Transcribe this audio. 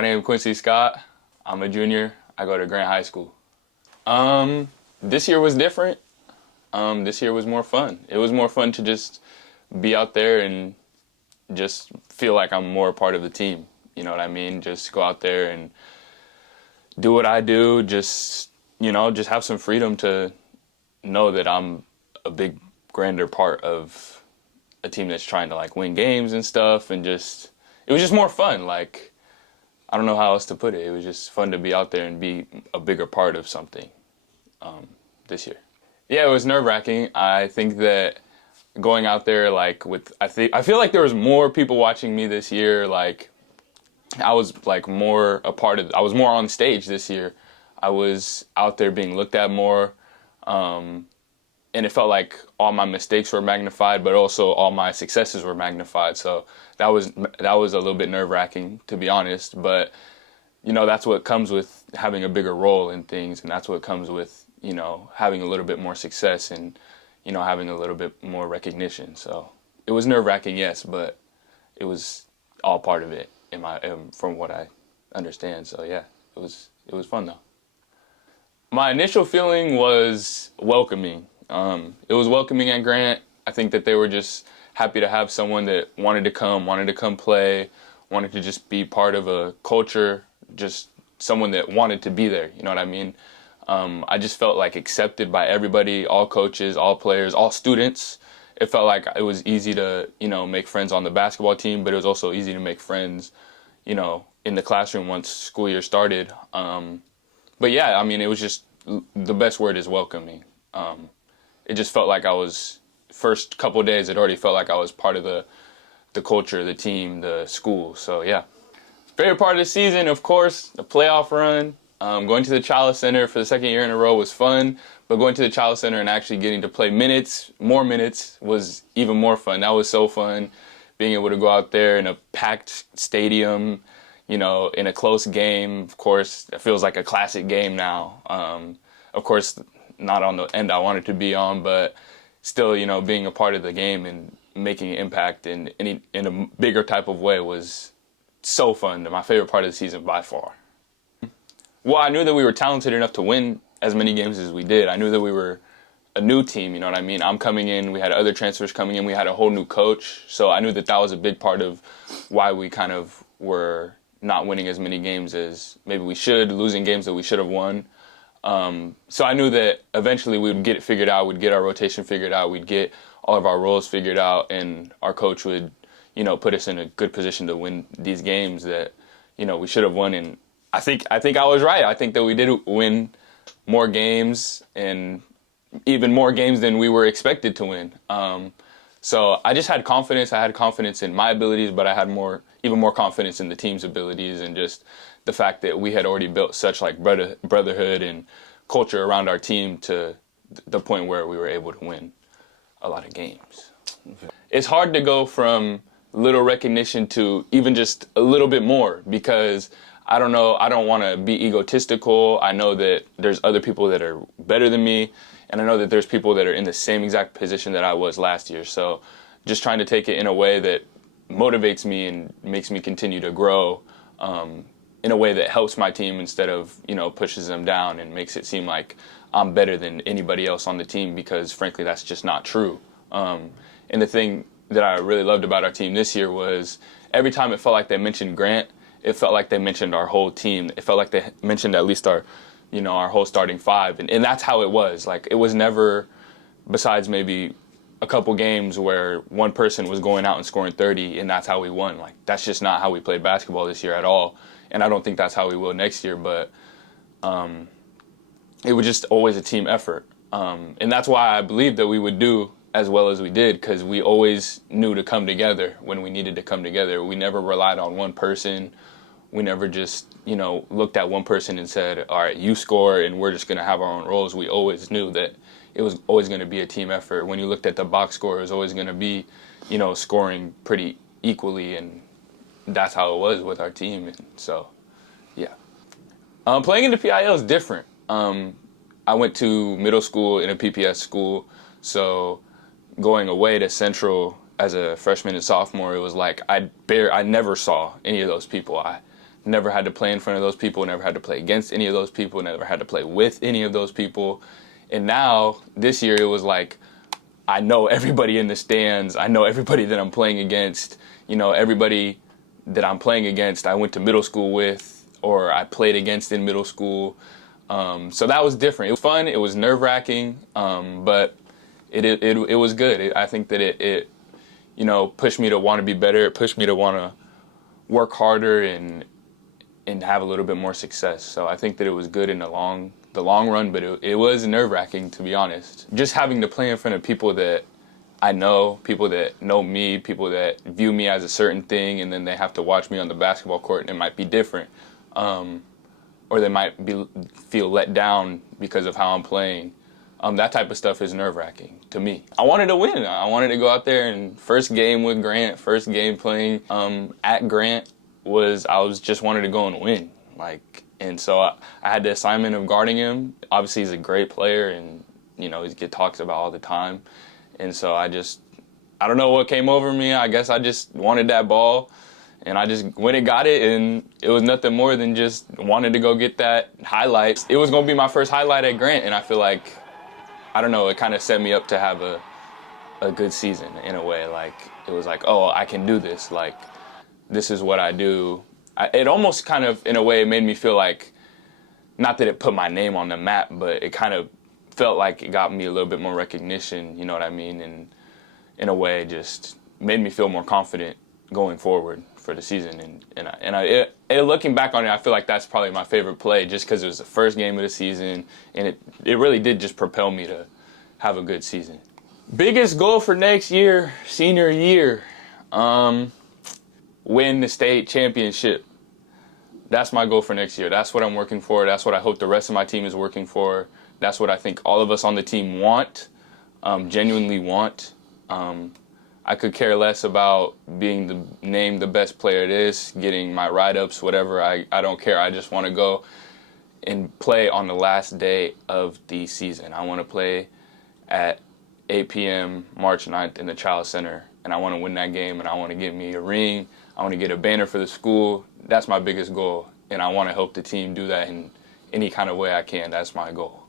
My name is Quincy Scott. I'm a junior. I go to Grant High School. This year was different. This year was more fun. It was more fun to just be out there and just feel like I'm more a part of the team. You know what I mean? Just go out there and do what I do. Just have some freedom to know that I'm a big, grander part of a team that's trying to like win games and stuff. And just, it was just more fun. Like, I don't know how else to put it. It was just fun to be out there and be a bigger part of something this year. Yeah, it was nerve-wracking. I think that going out there like I feel like there was more people watching me this year. Like I was like more a part of. I was more on stage this year. I was out there being looked at more, and it felt like all my mistakes were magnified, but also all my successes were magnified. So that was a little bit nerve-wracking, to be honest. But that's what comes with having a bigger role in things, and that's what comes with having a little bit more success and having a little bit more recognition. So it was nerve-wracking, yes, but it was all part of it from what I understand. So yeah, it was fun though. My initial feeling was welcoming. It was welcoming at Grant. I think that they were just happy to have someone that wanted to come play, wanted to just be part of a culture, just someone that wanted to be there. You know what I mean? I just felt like accepted by everybody, all coaches, all players, all students. It felt like it was easy to, make friends on the basketball team, but it was also easy to make friends, in the classroom once school year started. But yeah, I mean, it was just, the best word is welcoming. It just felt like first couple of days, it already felt like I was part of the culture, the team, the school. So yeah. Favorite part of the season, of course, the playoff run. Going to the Chalice Center for the second year in a row was fun, but going to the Chalice Center and actually getting to play more minutes, was even more fun. That was so fun, being able to go out there in a packed stadium, in a close game. Of course, it feels like a classic game now. Of course, not on the end I wanted to be on, but still, being a part of the game and making an impact in a bigger type of way was so fun. My favorite part of the season by far. Well, I knew that we were talented enough to win as many games as we did. I knew that we were a new team, you know what I mean? I'm coming in, we had other transfers coming in, we had a whole new coach. So I knew that was a big part of why we kind of were not winning as many games as maybe we should, losing games that we should have won. So I knew that eventually we would get it figured out, we'd get our rotation figured out, we'd get all of our roles figured out, and our coach would, put us in a good position to win these games that, we should have won. And I think I was right. I think that we did win more games, and even more games than we were expected to win. So I just had confidence. I had confidence in my abilities, but I had even more confidence in the team's abilities, and just the fact that we had already built such like brotherhood and culture around our team to the point where we were able to win a lot of games. It's hard to go from little recognition to even just a little bit more, because I don't know, I don't want to be egotistical. I know that there's other people that are better than me, and I know that there's people that are in the same exact position that I was last year. So just trying to take it in a way that motivates me and makes me continue to grow, in a way that helps my team instead of, pushes them down and makes it seem like I'm better than anybody else on the team, because frankly, that's just not true. And the thing that I really loved about our team this year was every time it felt like they mentioned Grant, it felt like they mentioned our whole team. It felt like they mentioned at least our whole starting five. And that's how it was. Like, it was never, besides maybe a couple games where one person was going out and scoring 30 and that's how we won. Like, that's just not how we played basketball this year at all. And I don't think that's how we will next year, but it was just always a team effort. And that's why I believe that we would do as well as we did, because we always knew to come together when we needed to come together. We never relied on one person. We never just, looked at one person and said, all right, you score and we're just going to have our own roles. We always knew that it was always going to be a team effort. When you looked at the box score, it was always going to be, scoring pretty equally, and that's how it was with our team. And so, yeah. Playing in the PIL is different. I went to middle school in a PPS school, so going away to Central as a freshman and sophomore, it was like I never saw any of those people. Never had to play in front of those people, never had to play against any of those people, never had to play with any of those people. And now, this year, it was like, I know everybody in the stands. I know everybody that I'm playing against. You know, everybody that I'm playing against, I went to middle school with, or I played against in middle school. So that was different. It was fun. It was nerve-wracking, but it was good. I think that it you know, pushed me to want to be better. It pushed me to want to work harder and have a little bit more success. So I think that it was good in the long run, but it was nerve-wracking, to be honest. Just having to play in front of people that I know, people that know me, people that view me as a certain thing, and then they have to watch me on the basketball court, and it might be different. Or they might feel let down because of how I'm playing. That type of stuff is nerve-wracking to me. I wanted to win. I wanted to go out there, and first game with Grant, first game playing at Grant I was just wanted to go and win. And so I had the assignment of guarding him. Obviously, he's a great player, and you know, he gets talked about all the time. And so I don't know what came over me. I guess I just wanted that ball, and I just went and got it, and it was nothing more than just wanted to go get that highlight. It was going to be my first highlight at Grant, and I feel like, I don't know, it kind of set me up to have a good season in a way. Like, it was like, oh, I can do this. Like, this is what I do. It almost kind of, in a way, it made me feel like, not that it put my name on the map, but it kind of felt like it got me a little bit more recognition, you know what I mean? And in a way, just made me feel more confident going forward for the season. Looking back on it, I feel like that's probably my favorite play, just because it was the first game of the season, and it really did just propel me to have a good season. Biggest goal for next year, senior year, win the state championship. That's my goal for next year. That's what I'm working for. That's what I hope the rest of my team is working for. That's what I think all of us on the team want, genuinely want. I could care less about being named the best player at this, getting my write-ups, whatever. I don't care. I just want to go and play on the last day of the season. I want to play at 8 p.m. March 9th in the Child Center, and I want to win that game, and I want to get me a ring. I want to get a banner for the school. That's my biggest goal, and I want to help the team do that in any kind of way I can. That's my goal.